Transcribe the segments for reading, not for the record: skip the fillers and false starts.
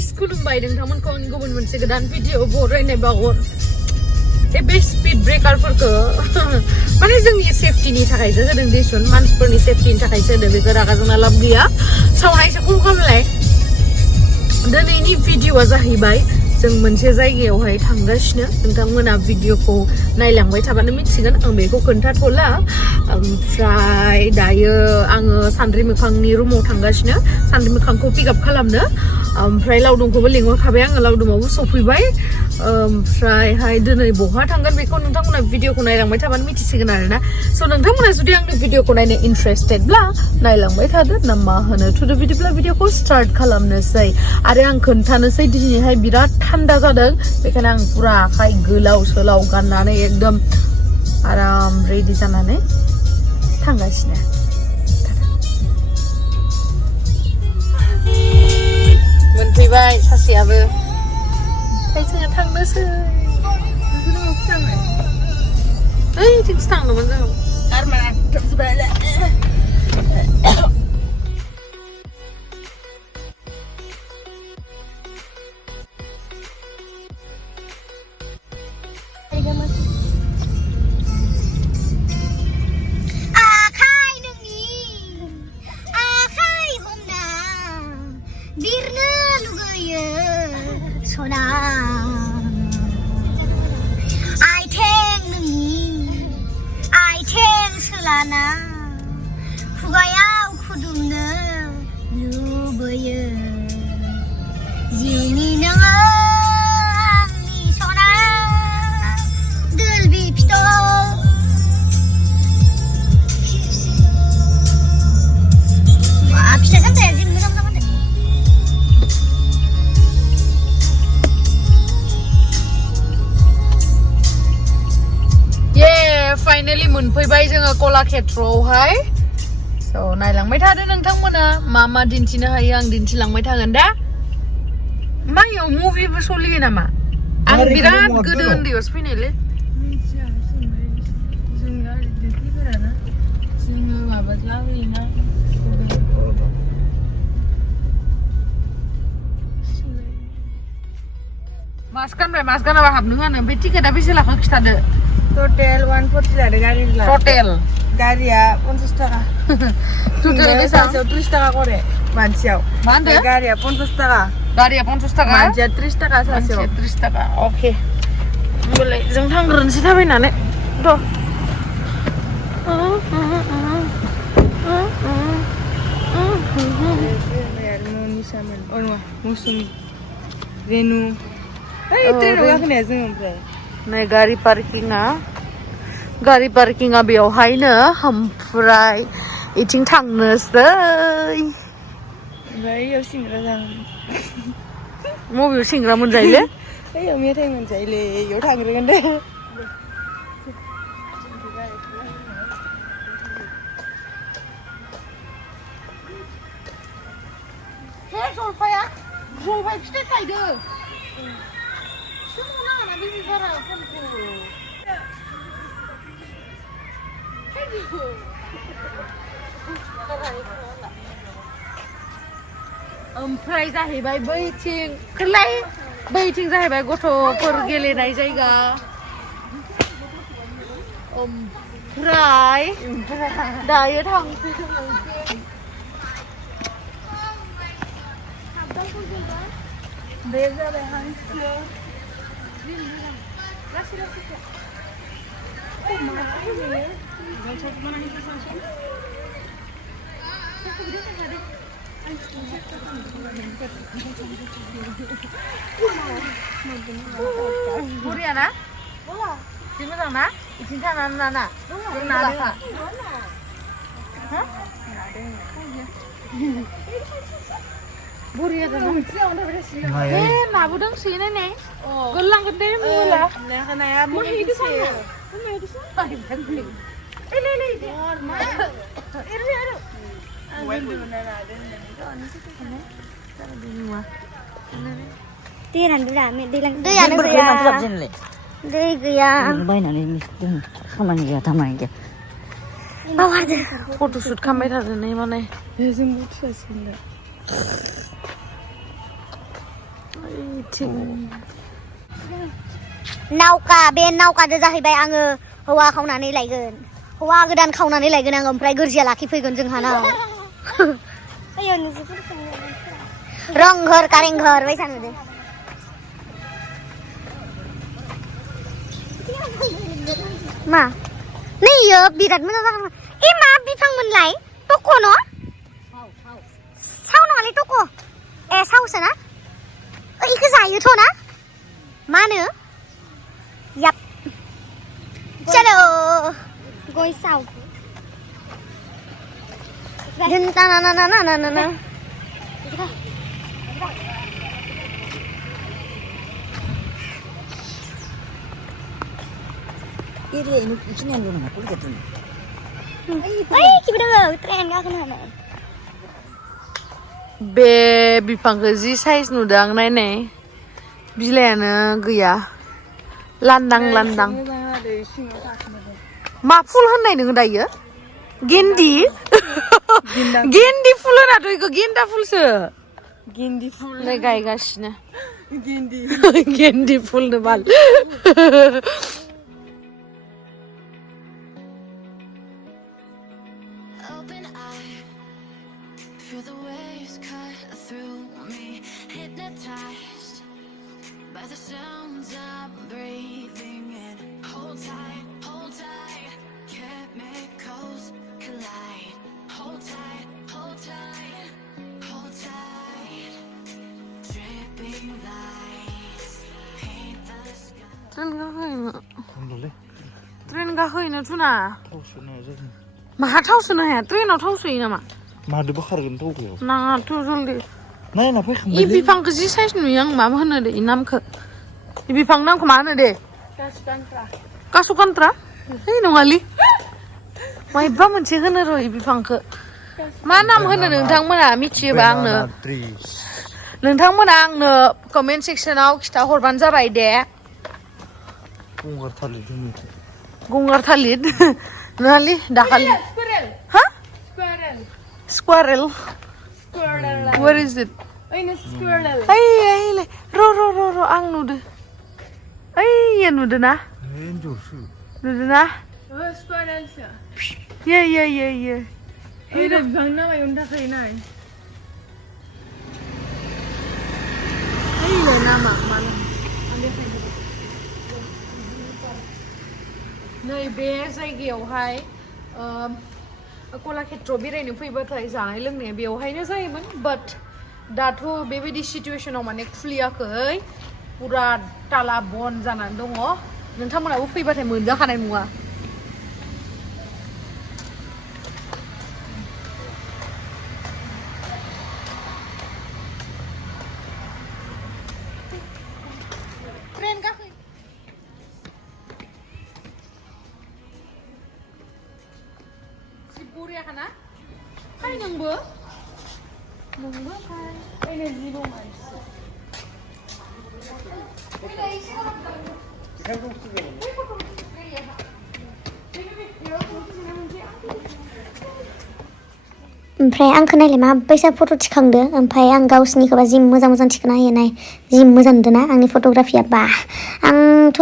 Guys, खुलुमबाय नोंथांमोनखौ आंनि गुबुन मोनसे गोदान भिडिअ बरायनाय बावहर बे स्पिड ब्रेकारफोरखौ माने जोंनि सेफटिनि थाखायसो होदों देसुन मानसिफोरनि सेफटिनि थाखायसो होदों बेखौ रागा जोंना लाब गैया सावनायसो कल खालामलाय दिनैनि भिडिअआ जाहैबाय जों मोनसे जायगायावहाय थांगासिनो नोंथांमोना भिडिअखौ नायलांबाय थाबानो मिथिगोन आं बेखौ खोन्थाथ'ला ओमफ्राय दायो आङो सान्द्रि मोखांनि रुमाव थांगासिनो सान्द्रि मोखांखौ पिकआप खालामनो ओमफ्राय लावदुमखौबो लिंहरखाबाय आङो लावदुमाबो सफैबाय ओमफ्रायहाय दिनै बहा थांगोन बेखौ नोंथांमोना भिडिअखौ नायलांबाय थाबानो मिथिसिगोन आरोना स' नोंथांमोना जुदि आंनि भिडिअखौ नायनो इन्टारेस्टेडब्ला नायलांबाय थादो ना मा होनो थुदो बिदिब्ला भिडिअखौ स्टार्ट खालामनोसै आरो आं खोन्थानोसै दिनैहाय बिराद थान्दा जादों बेखायनो आं पुरा आखाइ गोलाव सोलाव गाननानै एकदम आराम रेडि जानानै थांगासिनो मोनफैबाय सासेयाबो ओमफ्राय जोङो थांनोसै ओइ थिंसो थांदोंमोन जों खुगायाव खुदुमनो लुबैयो जिउनि नोङो आंनि सना दोलबि फिथर फिथाइ सामथाइया जि मोजां मोजां मोनदों फाइनाली मोनफैबाय जोङो कलाक्षेत्रआवहाय स' नायलांबाय थादो नोंथांमोना मा मा दिन्थिनो हायो आं दिन्थिलांबाय थागोन दा मायाव मुभिबो सोलियो नामा आं बिराद गोदो उन्दैयावसो फैनायलै जोङो माबा लाबोयोना मास्क गानबाय मास्क गानाबा हाबनो होनो ओमफ्राय टिकेटआ बेसे लाखो खिथादो टटेल 140 लादों गारि टटेल गारिया 50 टाका टटेल बेसेबां 30 टाका करे मानसियाव मा होनदों गारिया 50 टाका गारिया 50 टाका मानसिया 30 टाका सासेयाव 30 टाका अके होमबालाय जों थांग्रोनोसै थाबायनानै थ' न'नि सामान अ नङा मौसुमि रेनु ओइ ट्रेनाव गाखोनाया जों ओमफ्राय नै गारि पार्किंआ बेयावहायनो ओमफ्राय इथिं थांनोसै ओमफ्राय इयाव सिंग्रा जागोन मबेयाव सिंग्रा मोनजायोलै इयाव मेथाइ मोनजायोलै इयाव थांग्रोगोन दे हे जलफाय फिथाइ थायदो सोमो नाङाना बे बिबारा फनखौ ओमफ्राय जाहैबाय बैथिं जाहैबाय गथ'फोर गेलेनाय जायगा ओमफ्राय दायो थांफैदों बे जाबाय हांसो बुरिया ना जि मोजां ना इथिं थानानै नाना जों नादों बुरिया जाना नाबो दंसोयो नाय गोललांगोन दे मबाइला नाया महैदो साना दै गैया बायनानै खामानि गैया थामानि गैया फट'शुट खालामबाय थादों नै माने जोंबो थियासिनो नावका बे नावकादो जाहैबाय आङो हौवा खावनानै लायगोन हौवा गोदान खावनानै लायगोन आङो ओमफ्राय गोरजिया लाखिफैगोन जोंहानाव रंघर कारेंघर बायसा नुदों मा नै इयो बिराद मोजां जागोन ए मा बिफांमोनलाय टक' न' साव नङालै टक' ए सावसो ना इखो जायोथ' ना मा होनो याप चलो गय साव ना Ini yang lu nama kulit tu. kita tren gakan hana बे बिफांखौ जि साइज नुदों आं नायनाय बिलाइयानो गैया लांदां मा फुल होननाय नोङो दायो गेन्दि गेन्दि फुल होनाथ' इखौ गेन्दा फुलसो गेन्दि फुल गायगासिनो गेन्दि गेन्दि फुलनो बाल Open eye, feel the waves cut through me, hypnotized by the sounds I'm breathing in. Hold tight, chemicals collide. Hold tight, dripping lights paint the sky. Train गाखोहैनो थुना थाव सोनो जादों माहा थाव सोनो हाया ट्रेनाव थाव सोयो नामा मादोबो खारगोन थावखौ नाङाथ' जल्दि नायना इ फैखांबाय बिफांखौ जि साइज नुयो आं मा होनो दे इ नामखौ इ बिफांनि नामखौ मा होनो दे कासुकान्ट्रा है नङालै मायबा मोनसे होनो र' इ बिफांखौ मा नाम होनो नोंथांमोना मिथियोबा आंनो कमेन्ट सेक्सनाव खिथा हरबानो जाबाय दे गंगार थालिर दोनो गंगार थालिर नङालै दाखालि हा squirrel where is it ओइ र' आं नुदो ओइ नुदो ना एन्जरसो नुदो ना ये ओइ रे बिफां नामायनो थाखाय नाय ओइलाय नामा माला नै बे जायगायावहाय कलाक्षेत्र बेरायनो फैबाथाय जानाय लोंनाया बेवहायनो जायोमोन बाट दाथ' बेबायदि सिचुवेशनाव माने खुलियाखै पुरा ताला बन जानानै दङ नोंथांमोनाबो फैबाथाय मोनजाखानाय नङा ट्रेन गाखो बुरियाखाना फाय नोंबो फाय ओइनो जिबौ मानसि ओमफ्राय आंखौ नायलाय माबायसा फट' थिखांदो ओमफ्राय आं गावसिनिखौबा जि मोजां थिखांना होयो नाय जि मोजां नुदों ना आंनि फट'ग्राफिया बा आंथ'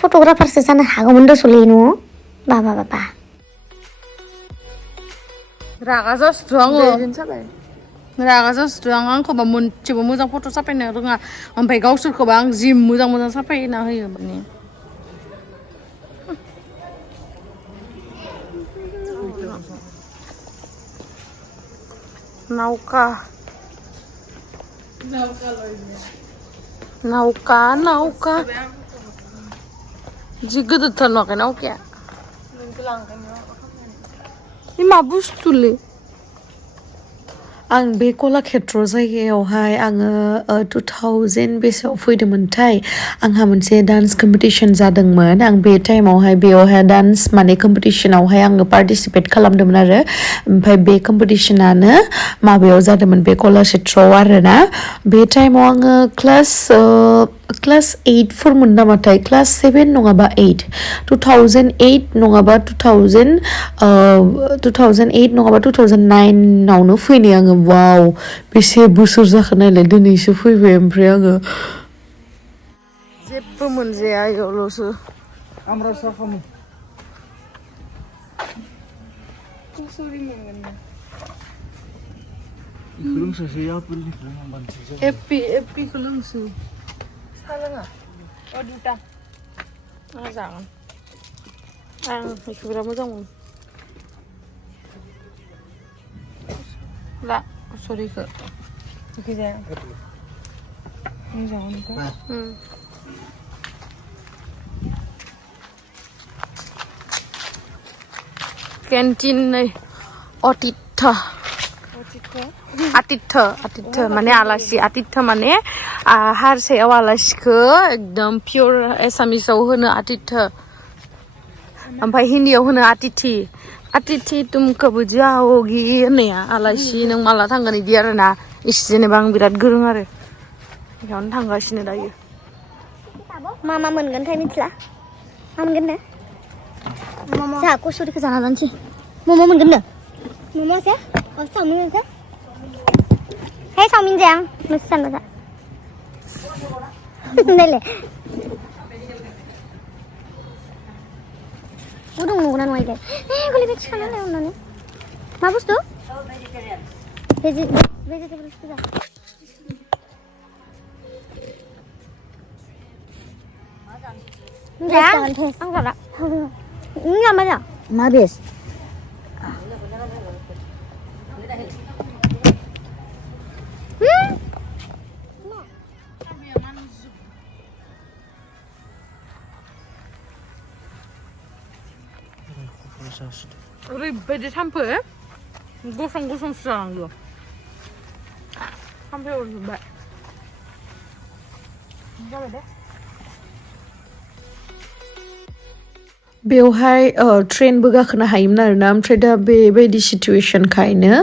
फट'ग्राफारसो जानो हागौमोन दस'लै न' बा रागा जासुदो आङो आंखौबा मोनसेबो मोजां फट' साफायनो रोङा ओमफ्राय गावसोरखौबा आं जि मोजां साफायना होयो माने नावका जि गोदोरथार नुवाखै नावकाया इ मा बुस्थुलै आं बे कलाक्षेत्र जायगायावहाय आङो 2000 बेसेआव फैदोंमोनथाय आंहा मोनसे डान्स कम्पिटिशन जादोंमोन आं बे टाइमावहाय बेयावहाय डान्स माने कम्पिटिशनावहाय आङो पार्टिसिपेट खालामदोंमोन आरो ओमफ्राय बे कम्पिटिशनानो माबायाव जादोंमोन बे कलाक्षेत्रआव आरोना बे टाइमाव आङो क्लास 8 फोरमोन नामाथाय क्लास 7 नङाबा 8 2008 नङाबा 2009 आवनो फैनाय आङो वाव बेसे बोसोर जाखो नायलाय दिनैसो फैबाय ओमफ्राय आङो जेबो मोनजाया इयावल'सो Amra kamu. कुसुरी मोनगोन ना Belum selesai apa ini belum bantu saja. एप्पीखौ लोंसै सा लोङा अ दुटा मा जागोन आं बेखौ बिराद मोजां मोनो ला कुसुरिखौ जायखिजाया मोजां मोनखौ केन्टिन नै आतिथ्य माने आलासि आतिथ्य माने हारसायाव आलासिखौ एकदम पियर एसामिसाव होनो आतिथ्य ओमफ्राय हिन्दीयाव होनो आतिथि तुमको बुझाओगी होननाया आलासि नों माला थांगोन इदि आरोना इस जेनेबा आं बिराद गोरों आरो बेयावनो थांगासिनो दायो मा मोनगोनथाय मिथिला मा मोनगोन नो जोंहा कुसुरिखौ जाना लानोसै मम' मोनगोन नो मम' sih chowmein sih hei chowmein जाया आं नोंसो जानो जा नायलाय गुदुं नंगौना नङा इलाय गोलैबाय थिखानालाय अननानै मा बुस्थु भेजिटेबल्स गोजा Jangan, enggak lah. Enggak banyak. Habis. ओरैबायदि थाम्फै गसंसो जानांगौ थाम्फै अरजोब्बाय जाबाय दे बेवहाय ट्रेनबो गाखोनो हायोमोन आरोना ओमफ्राय दा बेबायदि सिटुएशनखायनो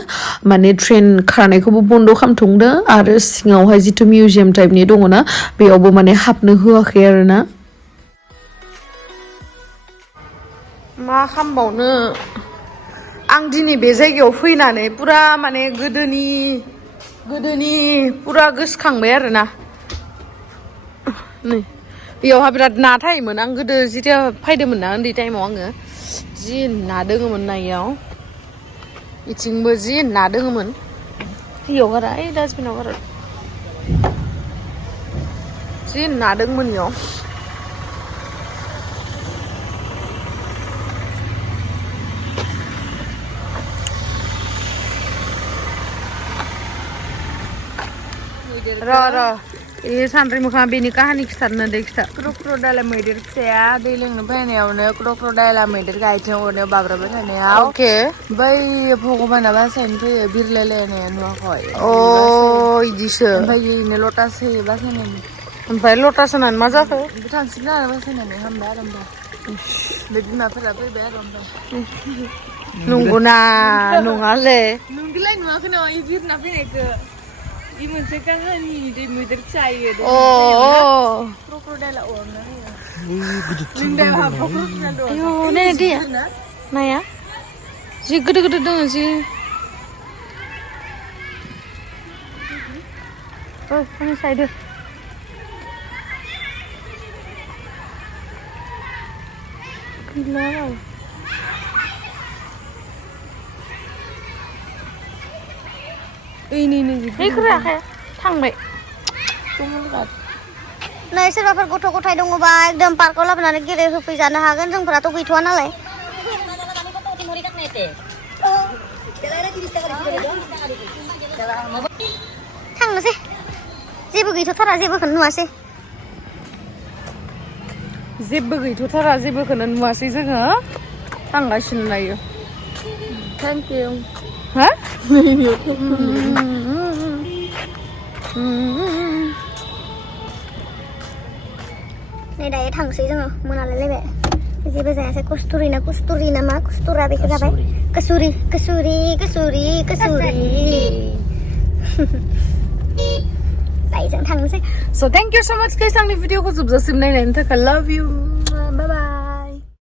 माने ट्रेन खारनायखौबो बन्द' खालामथ'दों आरो सिङावहाय जिथु मिउजियाम टाइपनि दङना बेयावबो माने हाबनो होआखै आरोना मा खालामबावनो आं दिनै बे जायगायाव फैनानै पुरा माने गोदोनि पुरा गोसोखांबाय आरोना नै बेयावहा बिराद ना थायोमोन आं गोदो जेथिया फैदोंमोन ना उन्दै टाइमाव आङो जि ना दोङोमोन ना इयाव इथिंबो जि ना दोङोमोन इयाव गारा ओइ डास्टबिनाव गारा जि ना दोङोमोन इयाव ए सानद्रि मोखाङा बेनि काहानि खिथानो दे खिथा क्रकडाइला मैदेर फिसाया दै लोंनो फैनायावनो क्रकडाइला मैदेरखौ आथिं अरनायाव बाब्राबबाय थानायाव अके बै भगबाना बासायनो फैयो बिरलायलायनाया नुवाखै अ इदिसो ओमफ्राय इनो लटास होयो बासायनानै ओमफ्राय लटास होनानै मा जाखो थांसिगोन आरो बासायनानै हामबाय आरो ओमफ्राय बे बिमाफोरा फैबाय आरो ओमफ्राय नंगौना नङालै नोंखौलाय नुवाखै नामा इ बिरना फैनायखौ इ मोनसे काहानि दै मैदेर फिसायो क्रकडाइला अरना होयो आयौ नाय दैया नाया जि गोदो दङ जि आंनि साइड गैला नै खोनायाखै थांबाय नै सोरबाफोर गथ' गथाय दङबा एकदम पार्कआव लाबोनानै गेलेहोफैजानो हागोन जोंफोराथ' गैथ'वा नालाय थांनोसै जेबो गैथ'थारा जेबोखौनो नुवासै जेबोखौनो नुवासै जोङो थांगासिनो नायो थेंक इउ हा नै दायो थांसै जोङो मोनालायलायबाय जेबो जायासै कुस्तुरि ना मा कुस्तुरा बेखौ जाबाय कसुरि दायो जों थांनोसै So thank you so much guys आंनि भिडिअखौ जोबजासिम नायनायनि थाखाय love you